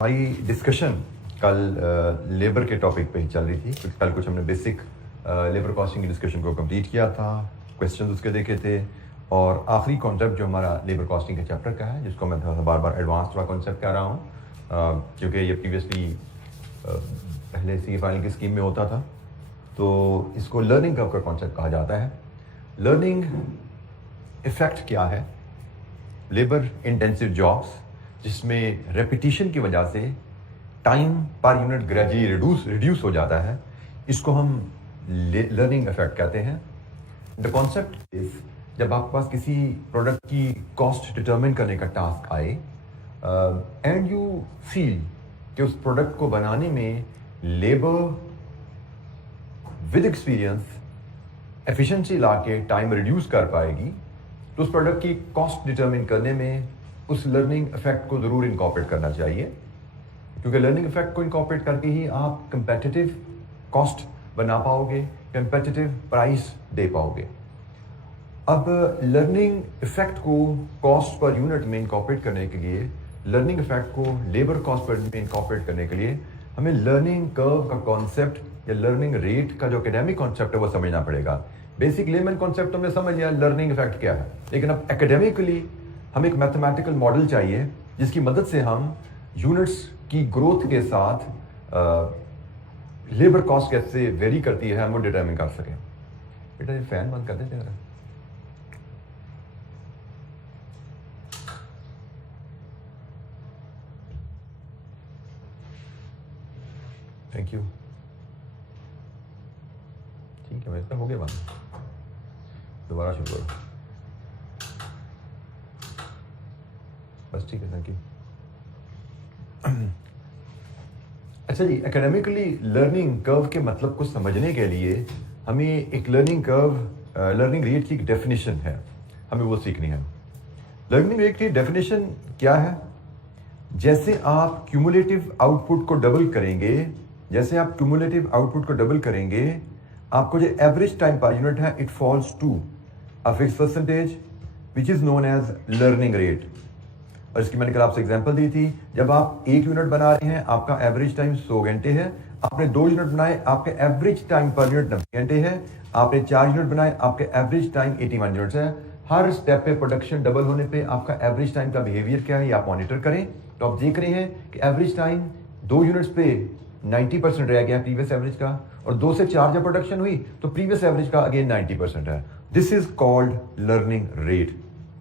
हमारी डिस्कशन कल लेबर के टॉपिक पे ही चल रही थी, क्योंकि कल कुछ हमने बेसिक लेबर कॉस्टिंग की डिस्कशन को कंप्लीट किया था, क्वेश्चन उसके देखे थे, और आखिरी कॉन्सेप्ट जो हमारा लेबर कॉस्टिंग के चैप्टर का है, जिसको मैं बार बार एडवांस थोड़ा कॉन्सेप्ट कह रहा हूँ, क्योंकि ये प्रीवियसली पहले सी फाइनल की स्कीम में होता था, तो इसको लर्निंग कर्व का कॉन्सेप्ट कहा जाता है। लर्निंग इफेक्ट क्या है? लेबर इंटेंसिव जॉब्स जिसमें रेपिटिशन की वजह से time per unit gradually reduce हो जाता है, इसको हम लर्निंग इफेक्ट कहते हैं। द कॉन्सेप्ट इज, जब आपके पास किसी प्रोडक्ट की कॉस्ट डिटरमिन करने का टास्क आए एंड यू फील कि उस प्रोडक्ट को बनाने में लेबर विद एक्सपीरियंस एफिशिएंसी ला के टाइम रिड्यूस कर पाएगी, तो उस प्रोडक्ट की कॉस्ट डिटरमिन करने में उस लर्निंग इफेक्ट को ज़रूर इनकॉर्पोरेट करना चाहिए, क्योंकि लर्निंग इफेक्ट को इनकॉर्पोरेट करके ही आप कंपेटिटिव कॉस्ट बना पाओगे, कंपेटिटिव प्राइस दे पाओगे। अब लर्निंग इफेक्ट को कॉस्ट पर यूनिट में इनकॉर्पोरेट करने के लिए, लर्निंग इफेक्ट को लेबर कॉस्ट पर में इनकॉर्पोरेट करने के लिए हमें लर्निंग कर्व का कॉन्सेप्ट या लर्निंग रेट का जो एकेडमिक कॉन्सेप्ट है वो समझना पड़ेगा। बेसिक लेमन कॉन्सेप्ट तो हमने समझ लिया लर्निंग इफेक्ट क्या है, लेकिन अब एकेडमिकली हमें एक मैथमेटिकल मॉडल चाहिए जिसकी मदद से हम यूनिट्स की ग्रोथ के साथ लेबर कॉस्ट कैसे वेरी करती है हम वो डिटरमिन कर सकें। बेटा ये फैन बंद कर देते हैं। Thank you. ठीक है, मेरे तो हो गया बंद, दोबारा शुरू करो। बस ठीक है, थैंक यू। अच्छा जी, एकेडमिकली लर्निंग कर्व के मतलब को समझने के लिए हमें एक लर्निंग कर्व, लर्निंग रेट की एक डेफिनेशन है, हमें वो सीखनी है। लर्निंग रेट की डेफिनेशन क्या है? जैसे आप क्यूमुलेटिव आउटपुट को डबल करेंगे, जैसे आप क्यूमुलेटिव आउटपुट को डबल करेंगे, आपको जो एवरेज टाइम पर यूनिट है it falls to a fix percentage which is known as learning rate. और इसकी मैंने कल आपसे एग्जांपल दी थी, जब आप एक यूनिट बना रहे हैं आपका एवरेज टाइम 100 घंटे है, आपने 2 यूनिट बनाए आपके एवरेज टाइम पर यूनिट 90 घंटे है, आपने 4 यूनिट बनाए आपके एवरेज टाइम 81 यूनिट्स है। हर स्टेप पे प्रोडक्शन डबल होने पे आपका एवरेज टाइम का बिहेवियर क्या है ये आप मॉनिटर करें, तो आप देख रहे हैं कि एवरेज टाइम 2 यूनिट्स पे 90% रह गया प्रीवियस एवरेज का, और 2 से 4 जब प्रोडक्शन हुई तो प्रीवियस एवरेज का अगेन 90% है। This is called learning rate.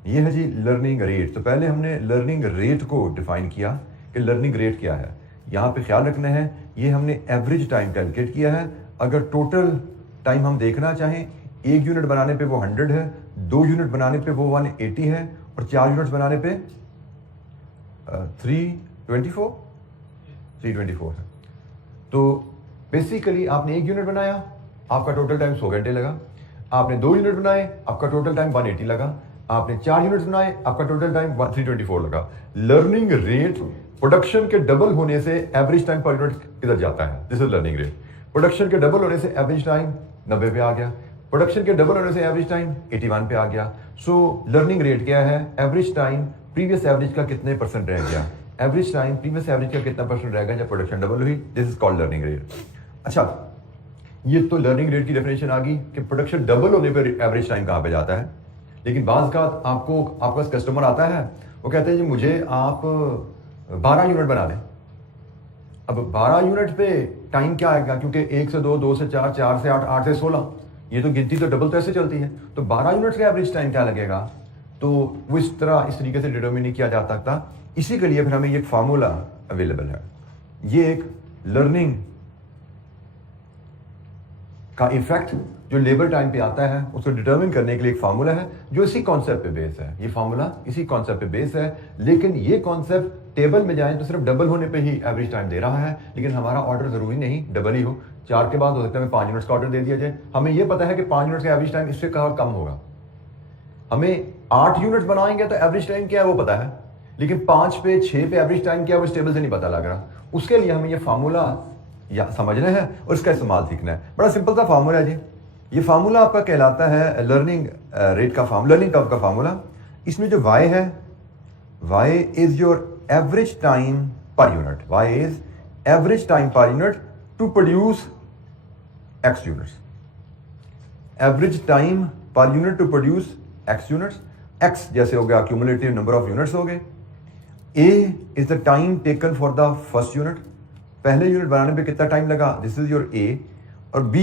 ये है जी लर्निंग रेट। तो पहले हमने लर्निंग रेट को डिफाइन किया कि लर्निंग रेट क्या है। यहाँ पे ख्याल रखना है ये हमने एवरेज टाइम कैलकुलेट किया है। अगर टोटल टाइम हम देखना चाहें, 1 यूनिट बनाने पे वो 100 है, 2 यूनिट बनाने पे वो 180 है, और 4 यूनिट्स बनाने पे 324 है। तो बेसिकली आपने 1 यूनिट बनाया, आपका टोटल टाइम 100 घंटे लगा। आपने 2 यूनिट बनाए, आपका टोटल टाइम 180 लगा। आपने 4 यूनिट्स बनाए, आपका टोटल टाइम 324 लगा। लर्निंग रेट प्रोडक्शन के डबल होने से एवरेज टाइम पर यूनिट किधर जाता है? This is learning rate. Production के डबल होने से एवरेज टाइम 90 पे आ गया, प्रोडक्शन के डबल होने से एवरेज टाइम 81 पे आ गया। सो लर्निंग रेट क्या है? एवरेज टाइम प्रीवियस एवरेज का कितने परसेंट रह गया, एवरेज टाइम प्रीवियस एवरेज का कितना परसेंट रह गया जब प्रोडक्शन डबल हुई। This is called learning rate. अच्छा, ये तो लर्निंग रेट की डेफिनेशन आ गई कि प्रोडक्शन डबल होने पर एवरेज टाइम कहाँ पे जाता है। लेकिन बाज़ का आपको आपका कस्टमर आता है, वो कहते हैं जी मुझे आप 12 यूनिट बना लें। अब 12 यूनिट पे टाइम क्या आएगा? क्योंकि 1 से 2, 2 से 4, 4 से 8, 8 से 16, ये तो गिनती तो डबल तो ऐसे चलती है। तो 12 यूनिट का एवरेज टाइम क्या लगेगा? तो वो इस तरीके से डिटरमिन नहीं किया जा सकता। इसी के लिए फिर हमें ये एक फार्मूला अवेलेबल है। ये एक लर्निंग का इफेक्ट जो लेबर टाइम पे आता है उसको डिटरमिन करने के लिए एक फार्मूला है जो इसी कॉन्सेप्ट पे बेस है। ये फार्मूला इसी कॉन्सेप्ट पे बेस है, लेकिन ये कॉन्सेप्ट टेबल में जाए तो सिर्फ डबल होने पे ही एवरेज टाइम दे रहा है, लेकिन हमारा ऑर्डर जरूरी नहीं डबल ही हो। 4 के बाद हो सकता है 5 यूनिट्स का ऑर्डर दे दिया जाए। हमें यह पता है कि 5 यूनिट्स का एवरेज टाइम इससे कम होगा। हमें 8 यूनिट बनाएंगे तो एवरेज टाइम क्या है वो पता है, लेकिन 5 पे 6 पे एवरेज टाइम क्या है वो इस टेबल से नहीं पता लग रहा। उसके लिए हमें यह फार्मूला या समझना है और इसका इस्तेमाल सीखना है। बड़ा सिंपल सा फार्मूला है जी। ये फार्मूला आपका कहलाता है लर्निंग रेट का फार्मूला, लर्निंग कर्व का फार्मूला। इसमें जो y है, y is your average time per unit. Y is average time per unit to produce X units. Average time per unit to produce X units. X जैसे हो गया cumulative number of units हो गए. A is the time taken for the first unit. पहले unit बनाने पे कितना time लगा, दिस इज योर A. और B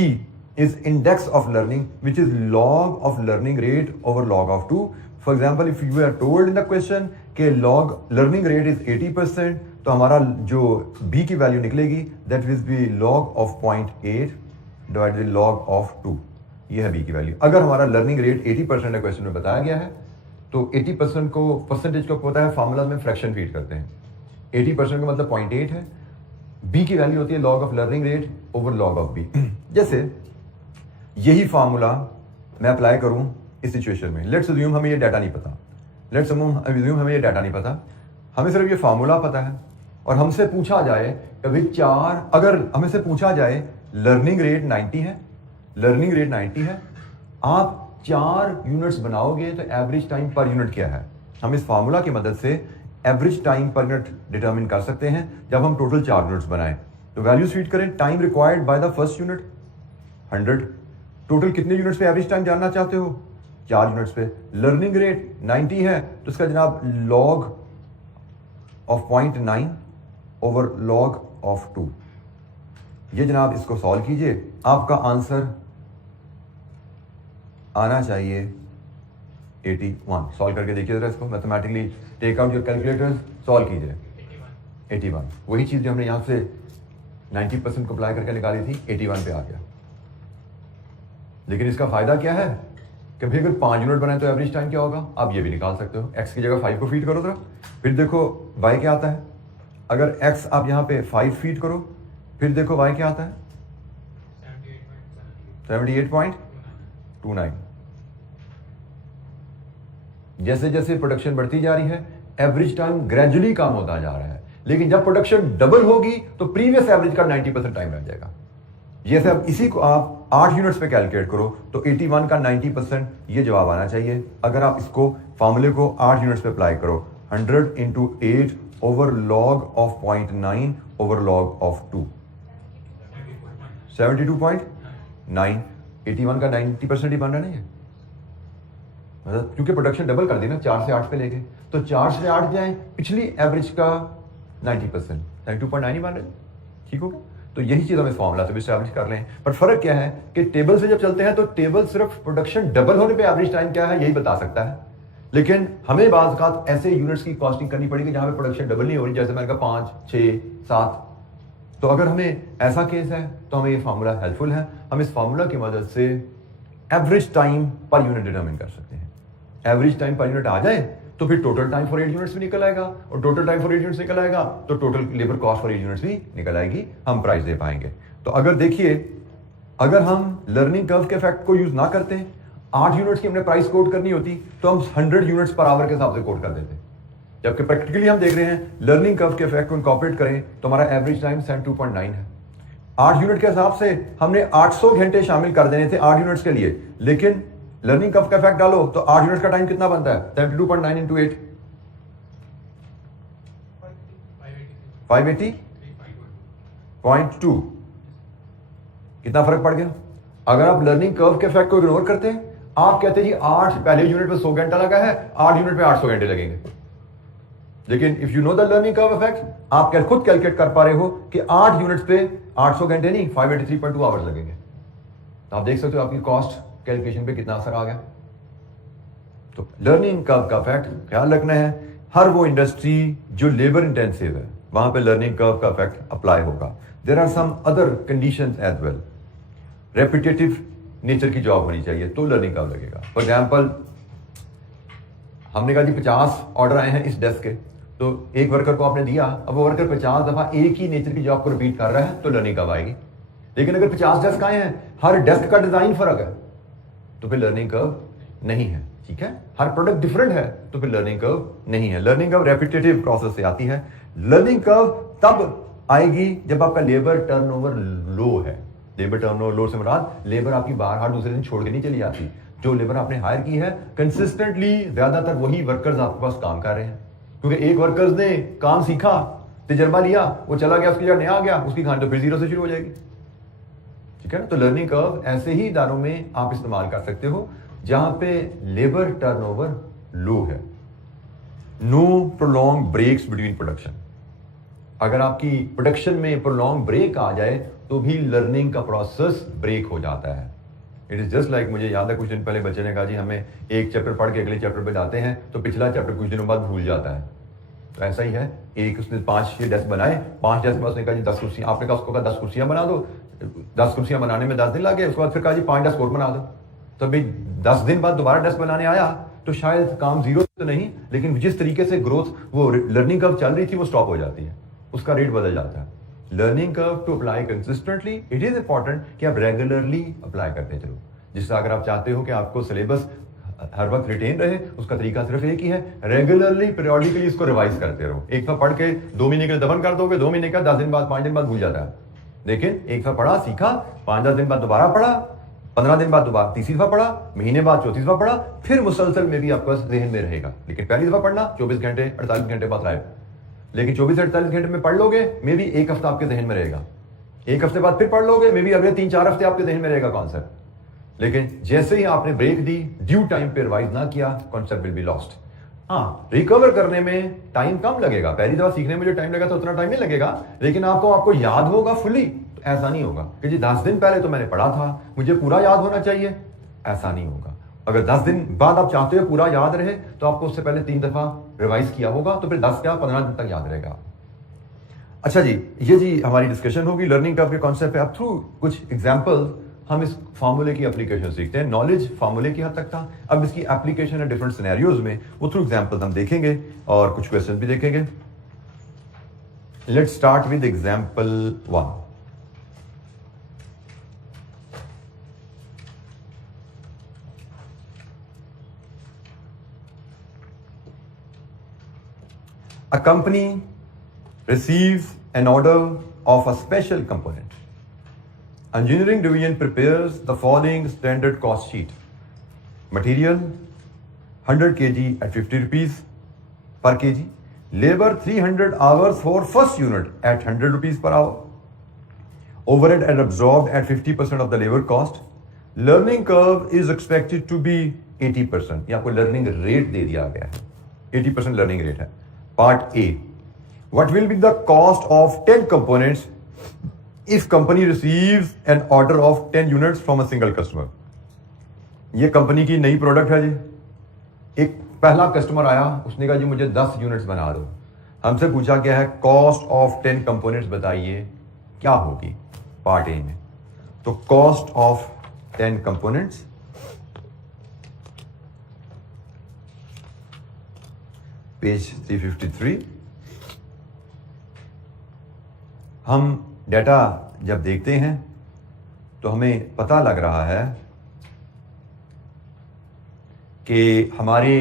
is index of learning, which is log of learning rate over log of 2. For example, if you are told in the question कि log learning rate is 80%, तो हमारा जो B की value निकलेगी that will be log of 0.8 divided by log of 2. ये है B की value. अगर हमारा learning rate 80% है क्वेश्चन में बताया गया है, तो 80% को परसेंटेज को पता है फार्मूला में फ्रैक्शन फीड करते हैं. 80% का मतलब 0.8 है. B की वैल्यू होती है log of learning rate over log of B. जैसे यही फार्मूला मैं अप्लाई करूं इस सिचुएशन में. लेट्स अज्यूम हमें ये डाटा नहीं पता. लेट्स अज्यूम हमें ये डाटा नहीं पता, हमें सिर्फ ये फार्मूला पता है और हमसे पूछा जाए कभी अगर हमें से पूछा जाए लर्निंग रेट 90 है, लर्निंग रेट 90 है, आप 4 यूनिट्स बनाओगे तो एवरेज टाइम पर यूनिट क्या है. हम इस फार्मूला की मदद से average time per unit determine कर सकते हैं जब हम टोटल 4 यूनिट्स बनाएं. तो वैल्यूज फीड करें. Time required by the first unit 100. Total कितने यूनिट्स पे एवरेज टाइम जानना चाहते हो, 4 यूनिट्स पे. लर्निंग रेट 90 है तो इसका जनाब log of 0.9 over log of 2. ये जनाब इसको सॉल्व कीजिए, आपका आंसर आना चाहिए 81. सॉल्व करके देखिए जरा इसको mathematically. Take out your calculators, solve कीजिए. 81 वही चीज जो हमने यहां से 90% को अप्लाई करके निकाली थी, 81 पे आ गया. लेकिन इसका फायदा क्या है कि भाई अगर 5 यूनिट बनाए तो एवरेज टाइम क्या होगा, आप ये भी निकाल सकते हो. x की जगह 5 को फीड करो जरा, फिर देखो y क्या आता है. अगर x आप यहां पे 5 फीड करो, फिर देखो y क्या आता है 78.29. जैसे जैसे प्रोडक्शन बढ़ती जा रही है एवरेज टाइम ग्रेजुअली कम होता जा रहा है. लेकिन जब प्रोडक्शन डबल होगी तो प्रीवियस एवरेज का 90% टाइम रह जाएगा. जैसे अब इसी को आप 8 यूनिट्स पे कैलकुलेट करो तो 81 का 90% ये जवाब आना चाहिए. अगर आप इसको फॉर्मूले को 8 यूनिट्स पे अप्लाई करो, 100 into 8 over log of 0.9 over log of 2, 72.9. 81 का 90% ही बन रहा नहीं है, मतलब क्योंकि प्रोडक्शन डबल कर दी ना, 4 से 8 पे लेके, तो 4 से 8 जाए पिछली एवरेज का 90%, 92.9 ही बन रहे. ठीक होगा. तो यही चीज हम इस फॉर्मूला से भी एस्टैब्लिश कर लें. पर फर्क क्या है कि टेबल से जब चलते हैं तो टेबल सिर्फ प्रोडक्शन डबल होने पे एवरेज टाइम क्या है यही बता सकता है. लेकिन हमें बाज़ औक़ात ऐसे यूनिट्स की कॉस्टिंग करनी पड़ेगी जहां पे प्रोडक्शन डबल नहीं हो रही, जैसे मैंने कहा 5, 6, 7. तो अगर हमें ऐसा केस है तो हमें ये फार्मूला हेल्पफुल है. हम इस फार्मूला की मदद से average time per unit determine कर सकते हैं. एवरेज टाइम पर यूनिट आ जाए तो फिर टोटल टाइम फॉर 8 यूनिट्स भी निकल आएगा, और टोटल टाइम फॉर 8 यूनिट्स निकल आएगा तो total labour cost for 8 units भी निकल आएगी, हम प्राइस दे पाएंगे. तो अगर देखिए, अगर हम लर्निंग कर्व के इफेक्ट को यूज ना करते, 8 यूनिट्स की हमने प्राइस कोड करनी होती तो हम 100 यूनिट्स पर आवर के हिसाब से कोड कर देते. जबकि प्रैक्टिकली हम देख रहे हैं लर्निंग कर्व के इफेक्ट को इनकॉर्पोरेट करें तो हमारा एवरेज टाइम 72.9 है. 8 यूनिट के हिसाब से हमने 800 घंटे शामिल कर देने थे 8 यूनिट्स के लिए, लेकिन लर्निंग कर्व का इफेक्ट डालो तो 8 यूनिट का टाइम कितना बनता है 72.9 into 8, 580.2. कितना फर्क पड़ गया. अगर आप लर्निंग कर्व के इफेक्ट को इग्नोर करते हैं, आप कहते हैं जी 8 पहले यूनिट पे 100 घंटा लगा है, 8 यूनिट पे 800 घंटे लगेंगे. लेकिन if you know the learning curve effect, आप खुद कैलकुलेट कर पा रहे हो कि 8 यूनिट्स पे 800 घंटे नहीं 583.2 आवर्स लगेंगे. तो आप देख सकते हो आपकी कॉस्ट कैलकुलेशन पे कितना असर आ गया. तो लर्निंग कर्व का इफेक्ट ख्याल रखना है. हर वो इंडस्ट्री जो लेबर इंटेंसिव है वहां पे लर्निंग कर्व का इफेक्ट अप्लाई होगा. There are some other conditions as well. Repetitive nature की जॉब होनी चाहिए तो लर्निंग कर्व लगेगा. फॉर एग्जांपल, हमने कहा जी 50 ऑर्डर आए हैं इस डेस्क के, तो एक वर्कर को आपने दिया, अब वो वर्कर 50 दफा एक ही नेचर की जॉब को रिपीट कर रहा है तो लर्निंग कर्व आएगी. लेकिन अगर 50 डेस्क आए हैं, हर डेस्क का डिजाइन फर्क है, तो फिर लर्निंग कर्व नहीं है. ठीक है. हर प्रोडक्ट डिफरेंट है तो फिर लर्निंग कर्व नहीं है. लर्निंग कर्व रेपिटेटिव प्रोसेस से आती है. लर्निंग कर्व तब आएगी जब आपका लेबर टर्नओवर लो है. लेबर टर्नओवर लो से मुराद लेबर आपकी बाहर हर दूसरे दिन छोड़ के नहीं चली जाती. जो लेबर आपने हायर की है कंसिस्टेंटली ज्यादातर वही वर्कर्स आपके पास काम कर रहे हैं, क्योंकि एक वर्कर्स ने काम सीखा तजर्बा लिया, वो चला गया, उसकी जगह नया आ गया, उसकी कहानी तो फिर जीरो से शुरू हो जाएगी। ठीक है ना। तो लर्निंग कर्व ऐसे ही इदारों में आप इस्तेमाल कर सकते हो जहां पे लेबर टर्नओवर लो है, no prolong breaks between production. अगर आपकी प्रोडक्शन में प्रोलॉन्ग ब्रेक आ जाए तो भी लर्निंग का प्रोसेस ब्रेक हो जाता है। इट इज जस्ट लाइक, मुझे याद है कुछ दिन पहले बच्चे ने कहा जी हमें एक चैप्टर पढ़ के अगले चैप्टर पे जाते हैं तो पिछला चैप्टर कुछ दिनों बाद भूल जाता है। तो ऐसा ही है, एक उसने 5-6 डेस्क बनाए, 5 डेस्क में उसने कहा जी 10 कुर्सियां, आपने कहा उसको कहा 10 कुर्सियां बना दो, 10 कुर्सियां बनाने में 10 दिन लगे, उसके बाद फिर कहा जी 5 डेस्क और बना दो। तो भाई 10 दिन बाद दोबारा डेस्क बनाने आया तो शायद काम जीरो तो नहीं, लेकिन जिस तरीके से ग्रोथ वो लर्निंग कर्व चल रही थी वो स्टॉप हो जाती है, उसका रेट बदल जाता है। Learning curve to apply consistently, it is important कि आप रेगुलरली अप्लाई करते चलो। जिससे अगर आप चाहते हो कि आपको सिलेबस हर वक्त रिटेन रहे, उसका तरीका सिर्फ एक ही है, रेगुलरली पीरियोडिकली इसको रिवाइज करते रहो। एक दफा पढ़ के 2 महीने के लिए दफन कर दोगे, 2 महीने का 10 दिन बाद 5 दिन बाद भूल जाता है। लेकिन एक दफा पढ़ा, सीखा, 5-10 दिन बाद दोबारा पढ़ा, 15 दिन बाद दोबारा तीसरी दफा पढ़ा, महीने बाद चौथी दफा पढ़ा, फिर मुसलसल में भी आपका जहन में रहेगा। लेकिन पहली दफा पढ़ना 24 घंटे 48 घंटे बाद लाइव, लेकिन 24-48 घंटे में पढ़ लोगे, मे भी एक हफ्ता आपके जहन में रहेगा, एक हफ्ते बाद फिर पढ़ लोगे, मे भी अगले 3-4 हफ्ते आपके जहन में रहेगा कॉन्सेप्ट। लेकिन जैसे ही आपने ब्रेक दी, ड्यू टाइम पे रिवाइज ना किया, कॉन्सेप्ट विल बी लॉस्ट। हाँ, रिकवर करने में टाइम कम लगेगा, पहली दफा सीखने में जो टाइम लगा था उतना टाइम नहीं लगेगा, लेकिन आपको याद होगा फुली। तो ऐसा नहीं होगा कि जी 10 दिन पहले तो मैंने पढ़ा था, मुझे पूरा याद होना चाहिए, ऐसा नहीं होगा। अगर 10 दिन बाद आप चाहते हो पूरा याद रहे तो आपको उससे पहले 3 दफा रिवाइज किया होगा, तो फिर 10 क्या 15 दिन तक याद रहेगा। अच्छा जी, ये जी हमारी डिस्कशन होगी लर्निंग कर्व के कॉन्सेप्ट पे। अब थ्रू कुछ एग्जांपल हम इस फार्मूले की एप्लीकेशन सीखते हैं। नॉलेज फार्मूले की हद तक था, अब इसकी एप्लीकेशन है डिफरेंट सिनेरियोज में, वो थ्रू एग्जांपल्स हम देखेंगे और कुछ क्वेश्चन भी देखेंगे। Let's start with example 1। A company receives an order of a special component. Engineering division prepares the following standard cost sheet. Material 100 kg at 50 rupees per kg. Labor 300 hours for first unit at 100 rupees per hour. Overhead are absorbed at 50% of the labor cost. Learning curve is expected to be 80%. ये आपको learning rate दे दिया गया है, 80% learning rate है। Part A. What will be the cost of 10 components if company receives an order of 10 units from a single customer? ये company की नई product है जी, एक पहला कस्टमर आया, उसने कहा जी मुझे 10 यूनिट्स बना दो। हमसे पूछा गया है कॉस्ट ऑफ 10 कंपोनेंट्स बताइए क्या होगी पार्ट ए में। तो कॉस्ट ऑफ 10 कंपोनेंट्स पेज 353। हम डेटा जब देखते हैं तो हमें पता लग रहा है कि हमारे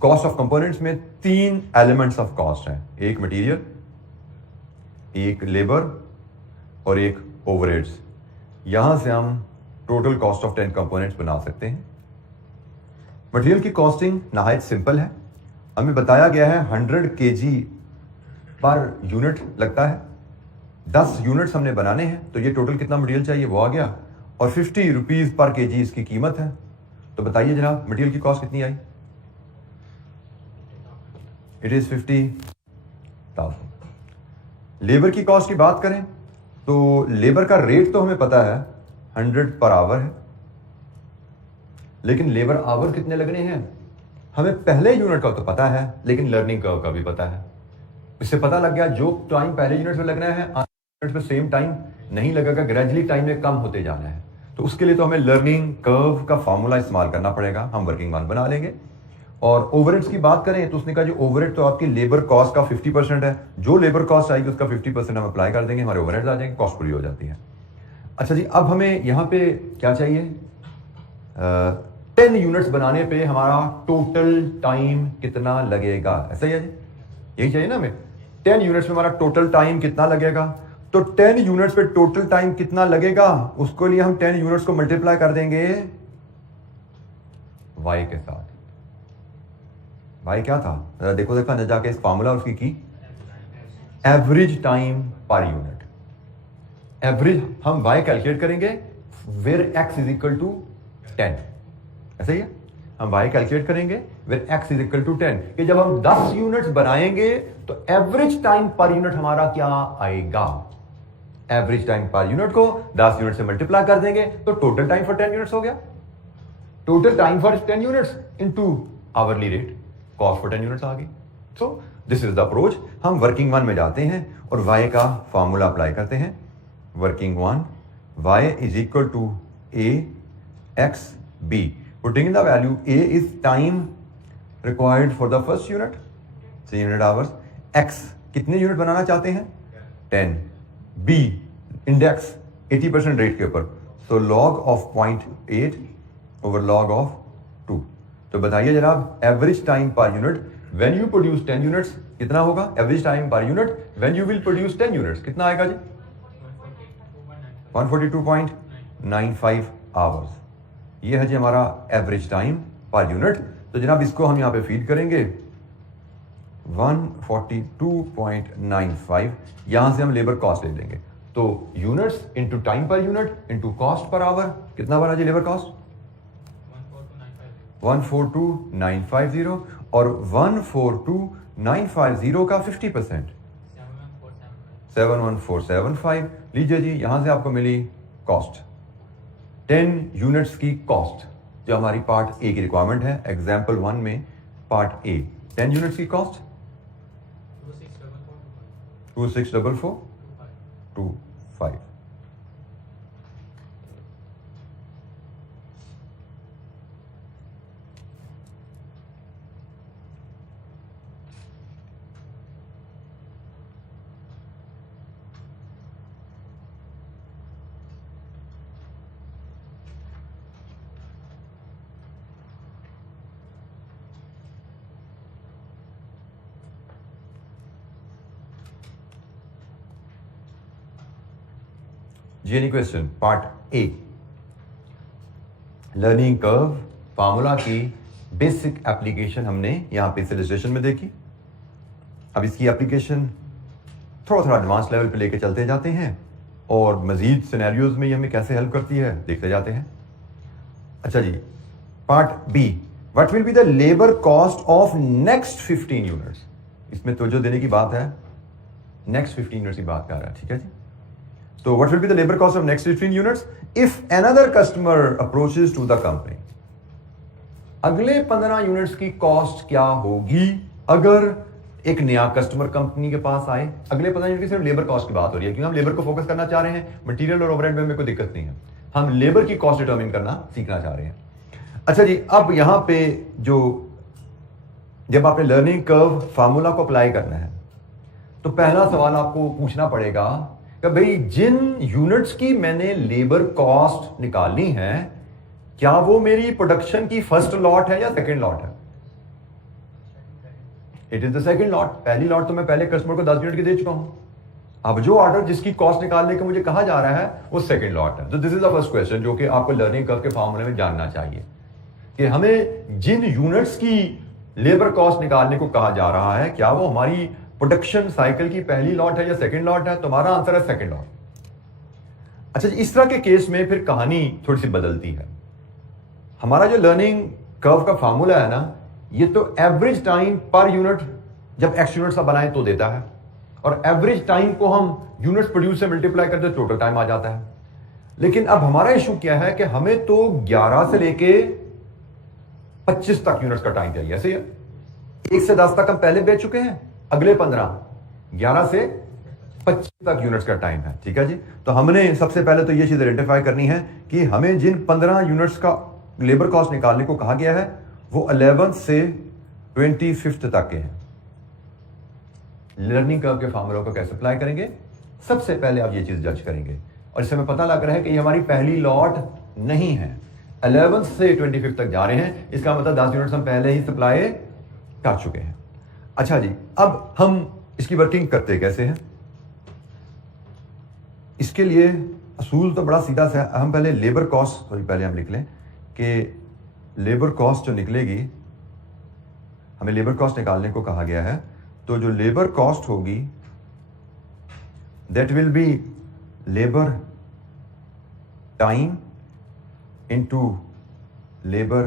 कॉस्ट ऑफ कंपोनेंट्स में 3 एलिमेंट्स ऑफ कॉस्ट हैं, एक मटेरियल, एक लेबर और एक ओवरहेड्स। यहां से हम टोटल कॉस्ट ऑफ 10 कंपोनेंट्स बना सकते हैं। मटेरियल की कॉस्टिंग नहायत सिंपल है, हमें बताया गया है 100 kg पर यूनिट लगता है, 10 यूनिट्स हमने बनाने हैं, तो ये टोटल कितना मटेरियल चाहिए वो आ गया, और 50 रुपीज पर केजी इसकी कीमत है। तो बताइए जनाब मटेरियल की कॉस्ट कितनी आई? It is 50,000। लेबर की कॉस्ट की बात करें तो लेबर का रेट तो हमें पता है 100 पर आवर है, लेकिन लेबर आवर कितने लगने हैं हमें पहले यूनिट का तो पता है, लेकिन लर्निंग कर्व का भी पता है। इससे पता लग गया जो टाइम पहले यूनिट में लगना है यूनिट में सेम टाइम नहीं लगेगा, ग्रेजुअली टाइम में कम होते जाना है। तो उसके लिए तो हमें लर्निंग कर्व का फॉर्मूला इस्तेमाल करना पड़ेगा, हम वर्किंग वन बना लेंगे। और ओवरहेड्स की बात करें तो उसने कहा जो ओवरहेड तो आपकी लेबर कॉस्ट का 50% है, जो लेबर कॉस्ट आएगी उसका 50% हम अप्लाई कर देंगे, हमारे ओवरहेड्स आ जाएंगे, कॉस्ट पूरी हो जाती है। अच्छा जी, अब हमें यहाँ पे क्या चाहिए? 10 यूनिट्स बनाने पे हमारा टोटल टाइम कितना लगेगा, ऐसा ही है जी, यही चाहिए ना हमें। 10 यूनिट्स में हमारा टोटल टाइम कितना लगेगा, तो 10 यूनिट्स पे टोटल टाइम कितना लगेगा उसको लिए हम 10 यूनिट्स को मल्टीप्लाई कर देंगे y के साथ। y क्या था देखो, देखा न जाके इस फॉर्मूला उसकी की average time per unit. Average हम y कैलकुलेट करेंगे where x is equal to 10, ऐसा ही है। हम y कैलकुलेट करेंगे where x is equal to 10 कि जब हम 10 यूनिट्स बनाएंगे तो एवरेज टाइम पर यूनिट हमारा क्या आएगा। एवरेज टाइम पर यूनिट को 10 यूनिट से मल्टीप्लाई कर देंगे तो टोटल टाइम फॉर 10 यूनिट्स हो गया। Total time for 10 units into hourly rate, cost for 10 units आ गई। So this is the approach. हम वर्किंग वन में जाते हैं और y का फॉर्मूला अप्लाई करते हैं। Working one, y is equal to a x b, putting in the value a is time required for the first unit 300 hours, x कितने unit बनाना चाहते हैं 10, b इंडेक्स 80% रेट के ऊपर, तो log of 0.8 over log of 2। तो बताइए जनाब average time per unit when you produce 10 units कितना होगा। Average time per unit when you will produce 10 units कितना आएगा जी 142.95 आवर्स। ये है जी हमारा एवरेज टाइम पर यूनिट। तो जनाब इसको हम यहां पे फीड करेंगे 142.95, यहां से हम लेबर कॉस्ट ले लेंगे तो units into time per unit into cost per hour कितना बना जी लेबर कॉस्ट 142,950 और 142,950 का 50% 71475। लीजिए जी यहां से आपको मिली कॉस्ट 10 यूनिट्स की कॉस्ट जो हमारी पार्ट ए की रिक्वायरमेंट है। एग्जाम्पल 1 में पार्ट ए 10 यूनिट्स की कॉस्ट 264425। जी any question part A learning curve formula की बेसिक एप्लीकेशन हमने यहां पे इस इलस्ट्रेशन में देखी। अब इसकी एप्लीकेशन थोड़ा एडवांस लेवल पे लेके चलते जाते हैं और मजीद सिनेरियोज में ये हमें कैसे हेल्प करती है देखते जाते हैं। अच्छा जी part B, what will be the labour cost of next 15 units. इसमें तवज्जो देने की बात है, नेक्स्ट 15 यूनिट्स की बात कर रहा है, ठीक है जी। तो what will be the labor cost of next 15 units if another customer approaches to the company। अगले 15 यूनिट्स की कॉस्ट क्या होगी अगर एक नया कस्टमर कंपनी के पास आए। अगले 15 यूनिट की सिर्फ लेबर कॉस्ट की बात हो रही है क्योंकि हम लेबर को फोकस करना चाह रहे हैं, मटेरियल और ओवरहेड में हमें कोई दिक्कत नहीं है, हम लेबर की कॉस्ट डिटरमिन करना सीखना चाह रहे हैं। अच्छा जी अब यहां पे जो जब आपने लर्निंग कर्व फार्मूला को अप्लाई करना है तो पहला सवाल आपको पूछना पड़ेगा कि भाई जिन यूनिट्स की मैंने लेबर कॉस्ट निकालनी है क्या वो मेरी प्रोडक्शन की फर्स्ट लॉट है या सेकंड लॉट है। It is the second lot. पहली लॉट तो मैं पहले कस्टमर को 10 यूनिट की दे चुका हूं, अब जो ऑर्डर जिसकी कॉस्ट निकालने का मुझे कहा जा रहा है वो सेकंड लॉट है। तो this is the first question जो कि आपको लर्निंग कर्व के फॉर्मूले में जानना चाहिए कि हमें जिन यूनिट्स की लेबर कॉस्ट निकालने को कहा जा रहा है क्या वो हमारी प्रोडक्शन साइकिल की पहली लॉट है या सेकंड लॉट है। तुम्हारा आंसर है सेकंड लॉट। अच्छा इस तरह के केस में फिर कहानी थोड़ी सी बदलती है। हमारा जो लर्निंग कर्व का फार्मूला है ना ये तो एवरेज टाइम पर यूनिट जब एक्स यूनिट्स का बनाए तो देता है और एवरेज टाइम को हम यूनिट्स प्रोड्यूस से मल्टीप्लाई करते तो टोटल टाइम आ जाता है। लेकिन अब हमारा इशू क्या है कि हमें तो 11 से लेके 25 तक यूनिट्स का टाइम चाहिए। ऐसे 1 से 10 तक हम पहले बेच चुके हैं, अगले 15 11 से 25 तक यूनिट्स का टाइम है, ठीक है जी। तो हमने सबसे पहले तो ये चीज आइडेंटिफाई करनी है कि हमें जिन 15 यूनिट्स का लेबर कॉस्ट निकालने को कहा गया है वो 11 से 25 तक के हैं। लर्निंग कर्व के फार्मूला को कैसे अप्लाई करेंगे, सबसे पहले आप ये चीज जज करेंगे और इससे हमें पता लग रहा है कि ये हमारी पहली लॉट नहीं है, 11 से 25 तक जा रहे हैं, इसका मतलब 10 यूनिट्स हम पहले ही सप्लाई कर चुके हैं। अच्छा जी अब हम इसकी वर्किंग करते कैसे हैं, इसके लिए असूल तो बड़ा सीधा सा। हम पहले लेबर कॉस्ट पहले हम लिख लें कि लेबर कॉस्ट जो निकलेगी, हमें लेबर कॉस्ट निकालने को कहा गया है, तो जो लेबर कॉस्ट होगी that will be labour time into labour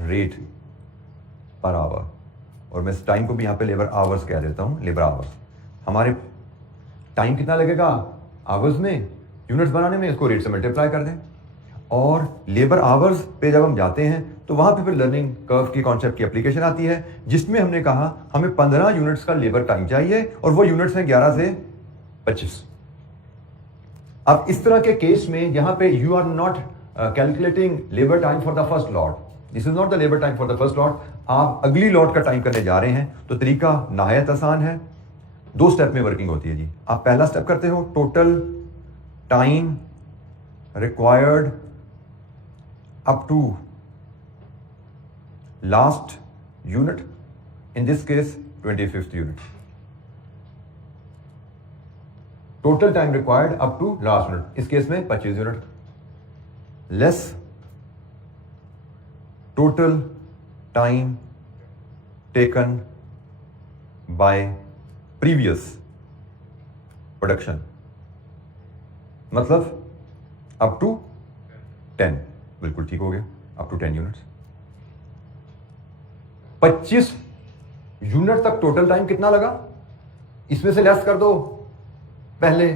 rate per hour, और मैं इस टाइम को भी यहाँ पे लेबर आवर्स कह देता हूँ, लेबर आवर्स। हमारे टाइम कितना लगेगा आवर्स में, यूनिट्स बनाने में, इसको रेट से मल्टीप्लाई कर दें। और लेबर आवर्स पे जब हम जाते हैं तो वहां पे फिर लर्निंग कर्व की कॉन्सेप्ट की एप्लीकेशन आती है, जिसमें हमने कहा हमें 15 यूनिट्स का लेबर टाइम चाहिए और वो यूनिट्स हैं 11 से 25। अब इस तरह के केस में यहां पे you are not calculating labour time for the first lot, this is not the labour time for the first lot, आप अगली लॉट का टाइम करने जा रहे हैं। तो तरीका नहायत आसान है, 2 स्टेप में वर्किंग होती है जी। आप पहला स्टेप करते हो total time required up to last unit, in this case 25th unit. Total time required up to last unit, इस केस में 25 unit, less total time taken by previous production, मतलब up to 10, बिल्कुल ठीक हो गया, up to 10 units. 25 unit तक total time कितना लगा, इसमें से लेस कर दो पहले